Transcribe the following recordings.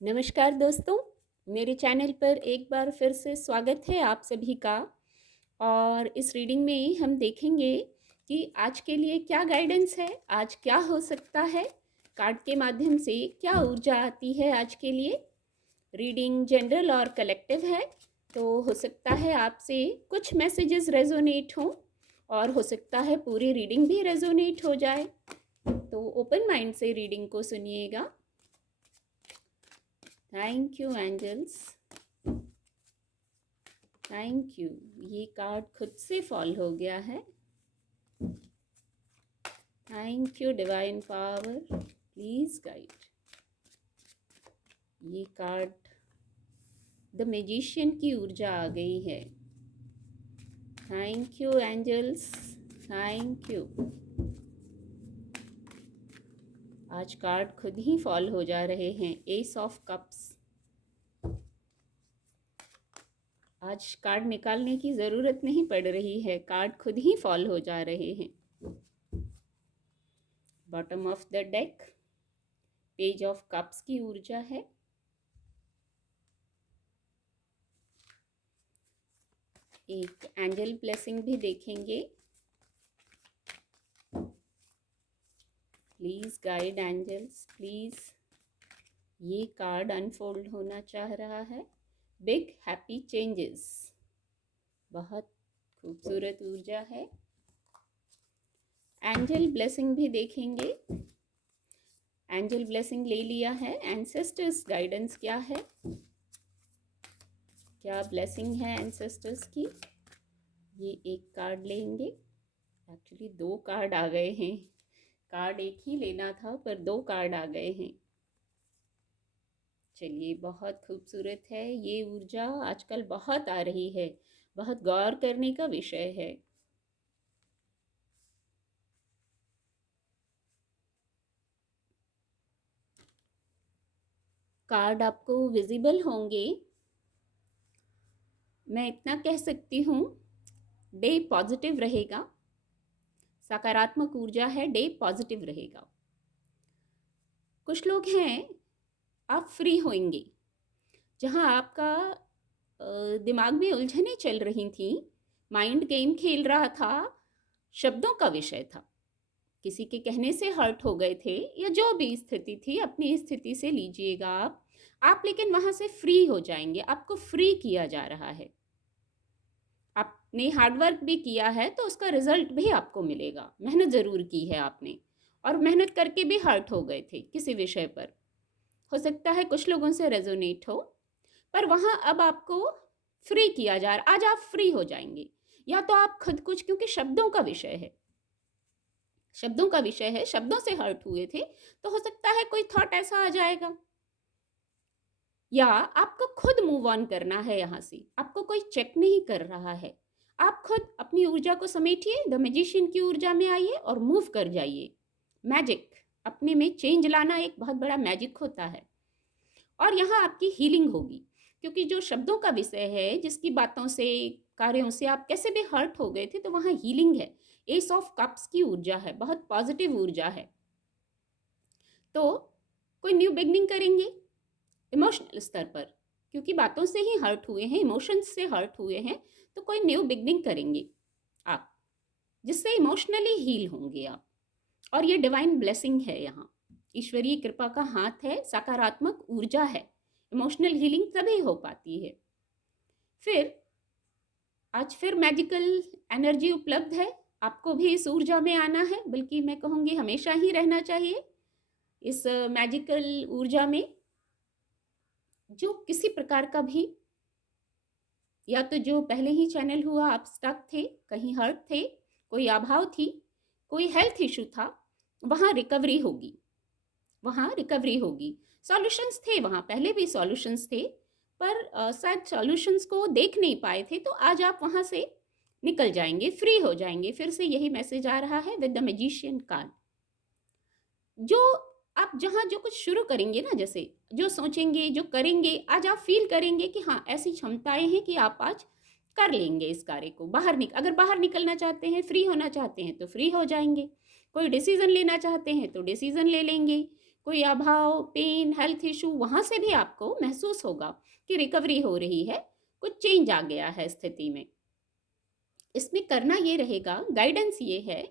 नमस्कार दोस्तों, मेरे चैनल पर एक बार फिर से स्वागत है आप सभी का। और इस रीडिंग में हम देखेंगे कि आज के लिए क्या गाइडेंस है, आज क्या हो सकता है, कार्ड के माध्यम से क्या ऊर्जा आती है आज के लिए। रीडिंग जनरल और कलेक्टिव है, तो हो सकता है आपसे कुछ मैसेजेस रेजोनेट हों और हो सकता है पूरी रीडिंग भी रेजोनेट हो जाए। तो ओपन माइंड से रीडिंग को सुनिएगा। Thank you angels, thank you. ये कार्ड खुद से फॉल हो गया है। Thank you divine power, please guide. ये कार्ड द मैजिशियन की ऊर्जा आ गई है। थैंक यू एंजल्स, थैंक यू। आज कार्ड खुद ही फॉल हो जा रहे हैं। Ace of cups. आज कार्ड निकालने की ज़रूरत नहीं पड़ रही है, कार्ड खुद ही फॉल हो जा रहे हैं। Bottom of the deck page of cups की ऊर्जा है। एक एंजल ब्लेसिंग भी देखेंगे। Please guide angels, please. ये कार्ड अनफोल्ड होना चाह रहा है। बिग हैप्पी चेंजेस, बहुत खूबसूरत ऊर्जा है। एंजल ब्लेसिंग भी देखेंगे। एंजल ब्लेसिंग ले लिया है। एंसेस्टर्स गाइडेंस क्या है, क्या ब्लेसिंग है एंसेस्टर्स की, ये एक कार्ड लेंगे। एक्चुअली दो कार्ड आ गए हैं, कार्ड एक ही लेना था पर दो कार्ड आ गए हैं। चलिए, बहुत खूबसूरत है। ये ऊर्जा आजकल बहुत आ रही है, बहुत गौर करने का विषय है। कार्ड आपको विजिबल होंगे। मैं इतना कह सकती हूँ, डे पॉजिटिव रहेगा, सकारात्मक ऊर्जा है, डे पॉजिटिव रहेगा। कुछ लोग हैं, आप फ्री होंगे। जहाँ आपका दिमाग में उलझनें चल रही थी, माइंड गेम खेल रहा था, शब्दों का विषय था, किसी के कहने से हर्ट हो गए थे, या जो भी स्थिति थी, अपनी स्थिति से लीजिएगा आप लेकिन वहाँ से फ्री हो जाएंगे। आपको फ्री किया जा रहा है। आपने हार्डवर्क भी किया है तो उसका रिजल्ट भी आपको मिलेगा। मेहनत ज़रूर की है आपने, और मेहनत करके भी हर्ट हो गए थे किसी विषय पर। हो सकता है कुछ लोगों से रेजोनेट हो, पर वहाँ अब आपको फ्री किया जा रहा। आज आप फ्री हो जाएंगे, या तो आप खुद कुछ, क्योंकि शब्दों का विषय है, शब्दों का विषय है, शब्दों से हर्ट हुए थे, तो हो सकता है कोई थॉट ऐसा आ जाएगा, या आपको खुद मूव ऑन करना है यहाँ से। आपको कोई चेक नहीं कर रहा है, आप खुद अपनी ऊर्जा को समेटिए, द मैजिशियन की ऊर्जा में आइए और मूव कर जाइए। मैजिक, अपने में चेंज लाना एक बहुत बड़ा मैजिक होता है। और यहाँ आपकी हीलिंग होगी, क्योंकि जो शब्दों का विषय है, जिसकी बातों से, कार्यों से आप कैसे भी हर्ट हो गए थे, तो वहाँ हीलिंग है। एस ऑफ कप्स की ऊर्जा है, बहुत पॉजिटिव ऊर्जा है। तो कोई न्यू बिगनिंग करेंगे इमोशनल स्तर पर, क्योंकि बातों से ही हर्ट हुए हैं, इमोशंस से हर्ट हुए हैं, तो कोई न्यू बिगनिंग करेंगे आप, जिससे इमोशनली हील होंगे आप। और ये डिवाइन ब्लेसिंग है, यहाँ ईश्वरीय कृपा का हाथ है, सकारात्मक ऊर्जा है। इमोशनल हीलिंग तभी हो पाती है। फिर आज फिर मैजिकल एनर्जी उपलब्ध है, आपको भी इस ऊर्जा में आना है, बल्कि मैं कहूँगी हमेशा ही रहना चाहिए इस मैजिकल ऊर्जा में। जो किसी प्रकार का भी, या तो जो पहले ही चैनल हुआ, आप स्टक थे, कहीं हर्ट थे, कोई अभाव थी, कोई हेल्थ इशू था, वहाँ रिकवरी होगी, वहाँ रिकवरी होगी। सॉल्यूशंस थे वहाँ, पहले भी सॉल्यूशंस थे, पर शायद सॉल्यूशंस को देख नहीं पाए थे, तो आज आप वहाँ से निकल जाएंगे, फ्री हो जाएंगे। फिर से यही मैसेज आ रहा है विद द मैजिशियन कार्ड। जो आप जहाँ जो कुछ शुरू करेंगे ना, जैसे जो सोचेंगे, जो करेंगे, आज आप फील करेंगे कि हाँ, ऐसी क्षमताएं हैं कि आप आज कर लेंगे इस कार्य को। अगर बाहर निकलना चाहते हैं, फ्री होना चाहते हैं, तो फ्री हो जाएंगे। कोई डिसीजन लेना चाहते हैं तो डिसीजन ले लेंगे। कोई अभाव, पेन, हेल्थ इशू, वहाँ से भी आपको महसूस होगा कि रिकवरी हो रही है, कुछ चेंज आ गया है स्थिति में। इसमें करना ये रहेगा, गाइडेंस ये है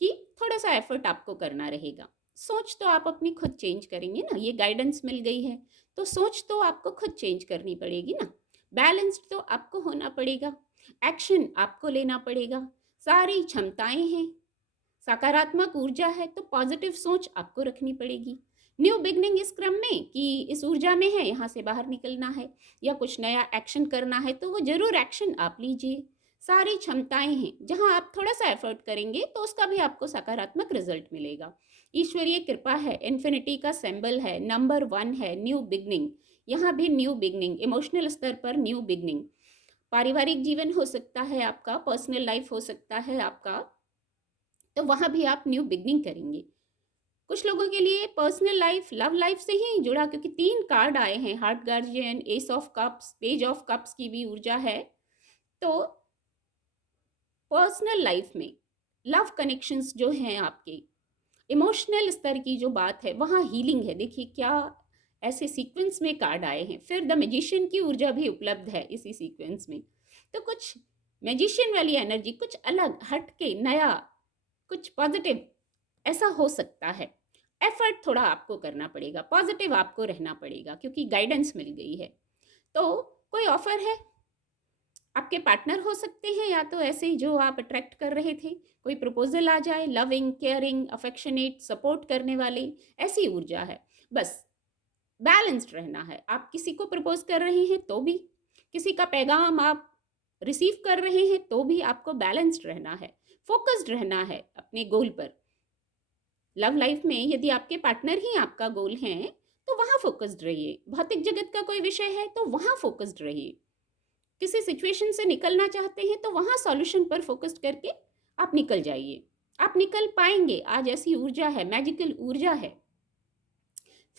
कि थोड़ा-सा एफर्ट आपको करना रहेगा। सोच तो आप अपनी खुद चेंज करेंगे ना, ये गाइडेंस मिल गई है, तो सोच तो आपको खुद चेंज करनी पड़ेगी ना। बैलेंस्ड तो आपको होना पड़ेगा, एक्शन आपको लेना पड़ेगा, सारी क्षमताएँ हैं, सकारात्मक ऊर्जा है तो पॉजिटिव सोच आपको रखनी पड़ेगी। न्यू बिगनिंग इस क्रम में कि इस ऊर्जा में है, यहाँ से बाहर निकलना है या कुछ नया एक्शन करना है, तो वो ज़रूर एक्शन आप लीजिए। सारी क्षमताएं हैं, जहाँ आप थोड़ा सा एफर्ट करेंगे तो उसका भी आपको सकारात्मक रिजल्ट मिलेगा। ईश्वरीय कृपा है, इन्फिनिटी का सिंबल है, नंबर 1 है न्यू बिगनिंग। यहाँ भी न्यू बिगनिंग, इमोशनल स्तर पर न्यू बिगनिंग। पारिवारिक जीवन हो सकता है आपका, पर्सनल लाइफ हो सकता है आपका, तो वहाँ भी आप न्यू बिगनिंग करेंगे। कुछ लोगों के लिए पर्सनल लाइफ लव लाइफ से ही जुड़ा, क्योंकि 3 कार्ड आए हैं, heart guardian, S of cups, page of cups की भी ऊर्जा है। तो पर्सनल लाइफ में लव कनेक्शंस जो हैं आपके, इमोशनल स्तर की जो बात है, वहाँ हीलिंग है। देखिए क्या ऐसे सीक्वेंस में कार्ड आए हैं। फिर द मैजिशियन की ऊर्जा भी उपलब्ध है इसी सीक्वेंस में। तो कुछ मैजिशियन वाली एनर्जी, कुछ अलग, हट के, नया, कुछ पॉजिटिव ऐसा हो सकता है। एफर्ट थोड़ा आपको करना पड़ेगा, पॉजिटिव आपको रहना पड़ेगा, क्योंकि गाइडेंस मिल गई है। तो कोई ऑफर है, आपके पार्टनर हो सकते हैं या तो ऐसे ही जो आप अट्रैक्ट कर रहे थे, कोई प्रपोजल आ जाए, लविंग, केयरिंग, अफेक्शनेट, सपोर्ट करने वाली, ऐसी ऊर्जा है। बस बैलेंस्ड रहना है। आप किसी को प्रपोज कर रहे हैं तो भी, किसी का पैगाम आप रिसीव कर रहे हैं तो भी आपको बैलेंस्ड रहना है, फोकस्ड रहना है अपने गोल पर। लव लाइफ में यदि आपके पार्टनर ही आपका गोल है तो वहाँ फोकस्ड रहिए। भौतिक जगत का कोई विषय है तो वहाँ फोकस्ड रहिए। किसी सिचुएशन से निकलना चाहते हैं तो वहाँ सॉल्यूशन पर फोकस्ड करके आप निकल जाइए। आप निकल पाएंगे, आज ऐसी ऊर्जा है, मैजिकल ऊर्जा है।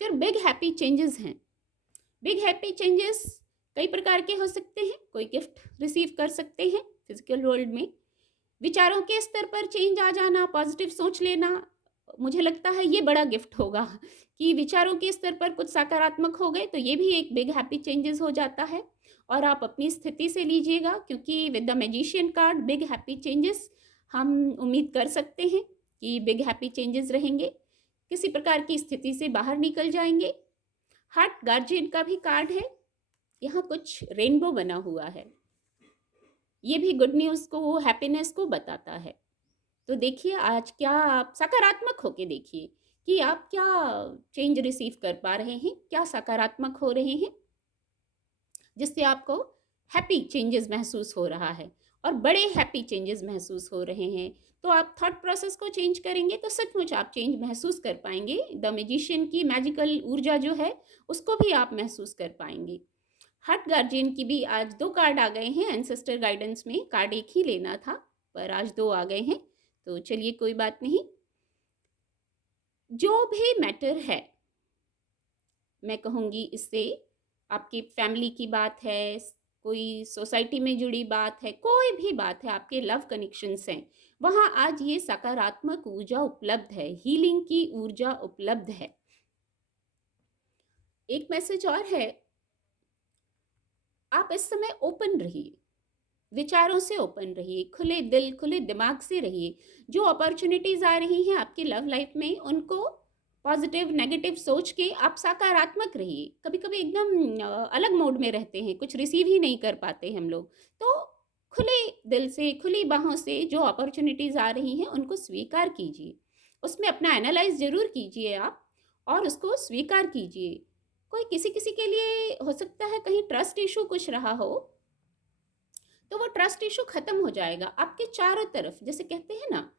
फिर बिग हैप्पी चेंजेस हैं। बिग हैप्पी चेंजेस कई प्रकार के हो सकते हैं। कोई गिफ्ट रिसीव कर सकते हैं फिजिकल वर्ल्ड में, विचारों के स्तर पर चेंज आ जाना, पॉजिटिव सोच लेना, मुझे लगता है ये बड़ा गिफ्ट होगा कि विचारों के स्तर पर कुछ सकारात्मक हो गए, तो ये भी एक बिग हैप्पी चेंजेस हो जाता है। और आप अपनी स्थिति से लीजिएगा, क्योंकि with the magician card big happy changes हम उम्मीद कर सकते हैं कि बिग हैप्पी चेंजेस रहेंगे, किसी प्रकार की स्थिति से बाहर निकल जाएंगे। हार्ट गार्जियन का भी कार्ड है, यहाँ कुछ रेनबो बना हुआ है, ये भी गुड न्यूज़ को, हैप्पीनेस को बताता है। तो देखिए आज क्या आप सकारात्मक होके देखिए कि आप क्या चेंज रिसीव कर पा रहे हैं, क्या सकारात्मक हो रहे हैं, जिससे आपको हैप्पी चेंजेस महसूस हो रहा है और बड़े हैप्पी चेंजेस महसूस हो रहे हैं। तो आप थॉट प्रोसेस को चेंज करेंगे तो सचमुच आप चेंज महसूस कर पाएंगे। द मैजिशियन की मैजिकल ऊर्जा जो है उसको भी आप महसूस कर पाएंगे। हार्ट गार्जियन की भी आज 2 कार्ड आ गए हैं। एंसेस्टर गाइडेंस में कार्ड एक ही लेना था पर आज 2 आ गए हैं, तो चलिए कोई बात नहीं। जो भी मैटर है, मैं कहूँगी इससे आपकी फैमिली की बात है, कोई सोसाइटी में जुड़ी बात है, कोई भी बात है, आपके लव कनेक्शंस हैं, वहाँ आज ये सकारात्मक ऊर्जा उपलब्ध है, हीलिंग की ऊर्जा उपलब्ध है। एक मैसेज और है, आप इस समय ओपन रहिए, विचारों से ओपन रहिए, खुले दिल, खुले दिमाग से रहिए। जो अपॉर्चुनिटीज़ आ रही हैं आपकी लव लाइफ में, उनको पॉजिटिव नेगेटिव सोच के आप सकारात्मक रहिए। कभी कभी एकदम अलग मोड में रहते हैं, कुछ रिसीव ही नहीं कर पाते हम लोग, तो खुले दिल से, खुली बाहों से जो अपॉर्चुनिटीज़ आ रही हैं उनको स्वीकार कीजिए। उसमें अपना एनालाइज ज़रूर कीजिए आप और उसको स्वीकार कीजिए। कोई किसी किसी के लिए हो सकता है कहीं ट्रस्ट इशू कुछ रहा हो, तो वो ट्रस्ट इशू खत्म हो जाएगा। आपके चारों तरफ, जैसे कहते हैं ना,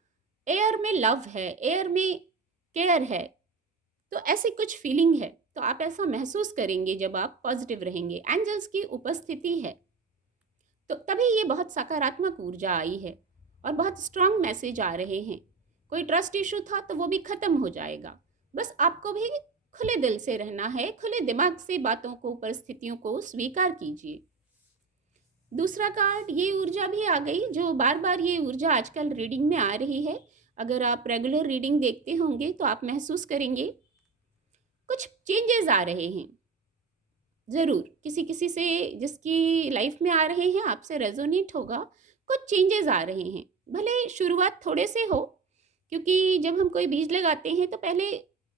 एयर में लव है, एयर में केयर है, तो ऐसी कुछ फीलिंग है। तो आप ऐसा महसूस करेंगे जब आप पॉजिटिव रहेंगे, एंजल्स की उपस्थिति है, तो तभी ये बहुत सकारात्मक ऊर्जा आई है और बहुत स्ट्रांग मैसेज आ रहे हैं। कोई ट्रस्ट इशू था तो वो भी खत्म हो जाएगा। बस आपको भी खुले दिल से रहना है, खुले दिमाग से बातों को, परिस्थितियों को स्वीकार कीजिए। दूसरा कार्ड, ये ऊर्जा भी आ गई, जो बार बार ये ऊर्जा आजकल रीडिंग में आ रही है। अगर आप रेगुलर रीडिंग देखते होंगे तो आप महसूस करेंगे कुछ चेंजेस आ रहे हैं ज़रूर, किसी किसी से जिसकी लाइफ में आ रहे हैं आपसे रेजोनेट होगा, कुछ चेंजेस आ रहे हैं। भले शुरुआत थोड़े से हो, क्योंकि जब हम कोई बीज लगाते हैं तो पहले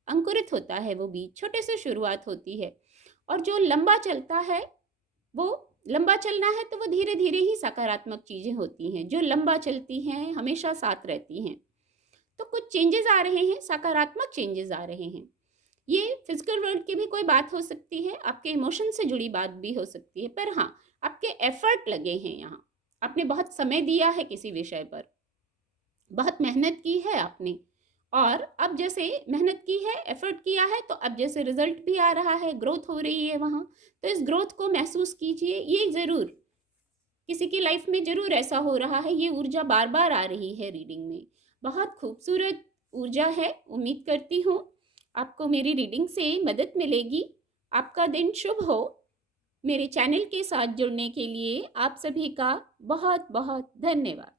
अंकुरित होता है वो बीज, छोटे से शुरुआत होती है। और जो लंबा चलता है वो लंबा चलना है तो वो धीरे धीरे ही सकारात्मक चीज़ें होती हैं, जो लंबा चलती हैं हमेशा साथ रहती हैं। तो कुछ चेंजेस आ रहे हैं, सकारात्मक चेंजेस आ रहे हैं। ये फिजिकल वर्ल्ड की भी कोई बात हो सकती है, आपके इमोशन से जुड़ी बात भी हो सकती है, पर हाँ, आपके एफर्ट लगे हैं यहाँ, आपने बहुत समय दिया है किसी विषय पर, बहुत मेहनत की है आपने, और अब जैसे मेहनत की है, एफर्ट किया है, तो अब जैसे रिजल्ट भी आ रहा है, ग्रोथ हो रही है वहाँ, तो इस ग्रोथ को महसूस कीजिए। ये ज़रूर किसी की लाइफ में ज़रूर ऐसा हो रहा है, ये ऊर्जा बार बार आ रही है रीडिंग में, बहुत खूबसूरत ऊर्जा है। उम्मीद करती हूँ आपको मेरी रीडिंग से मदद मिलेगी। आपका दिन शुभ हो। मेरे चैनल के साथ जुड़ने के लिए आप सभी का बहुत बहुत धन्यवाद।